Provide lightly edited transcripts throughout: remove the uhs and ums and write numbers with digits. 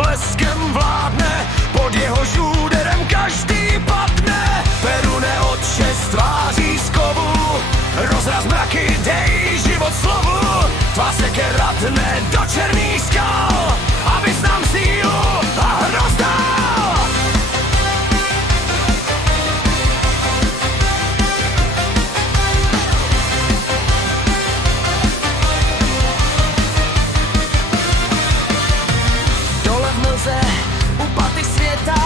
bleskem vládne, pod jeho žúderem každý padne. Perune otče z tváří z kovu, rozraz mraky, dej život slovu. Tvá sekera dne do černých skal, abys nám sílu a hroz dal. Dole v mlze, u paty světa,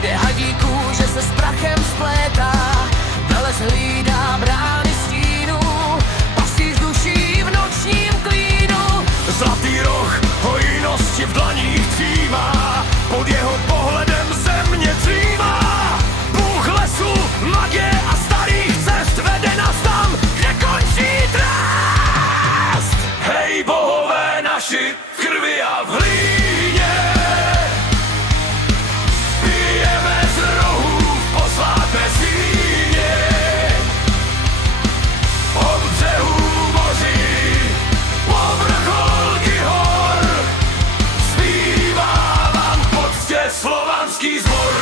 kde hadí kůže se s prachem splétá. Velez hlídá brány stínu, pastýř duší v nočním klínu. Zlatý roh hojnosti v dlaních třímá, pod jeho pohledem země dřímá. Bůh lesu, magie a starých cest vede nás tam, kde končí trest. Hej bohové naši, v krvi a v hlíně, pijeme z rohů v posvátné síně. Od břehů moří, po vrcholky hor, zpívá vám k poctě slovanský zbor.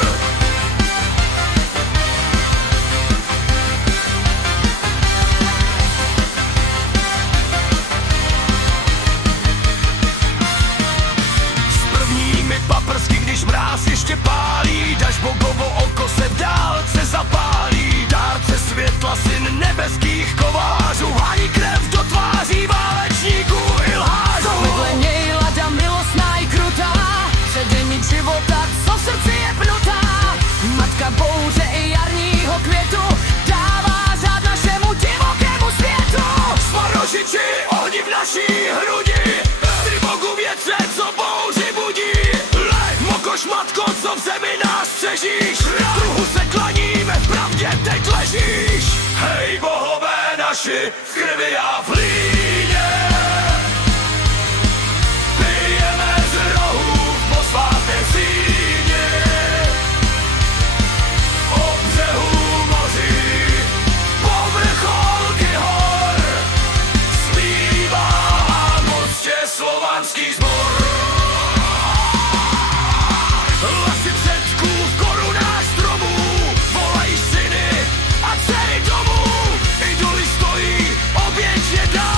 S prvními paprsky, když mráz ještě pálí, Dažbogovo oko se v dálce zapálí. Dárce světla, syn nebeských kovářů, hání krev do tváří válečníků i lhářů. Vedle něj lada milostná i krutá, předení života, co v srdci je pnutá. Matka bouře i jarního květu, dává řád našemu divokému světu. Svorožiči, ohni v naší hrudi, Bogu větře, co bouři budí. Mokoš matko, co v zemi nás střežíš, druhu se klaníme, v pravdě teď ležíš. Hej bohové naši, v krvi a v hlíně, pijeme z rohů v posvátné síně. Od břehů moří, po vrcholky hor, zpívá a moctě slovanský zbor. Hlasy předků v korunách stromů, volají syny a dcery domů. Idoly stojí oběť je dá.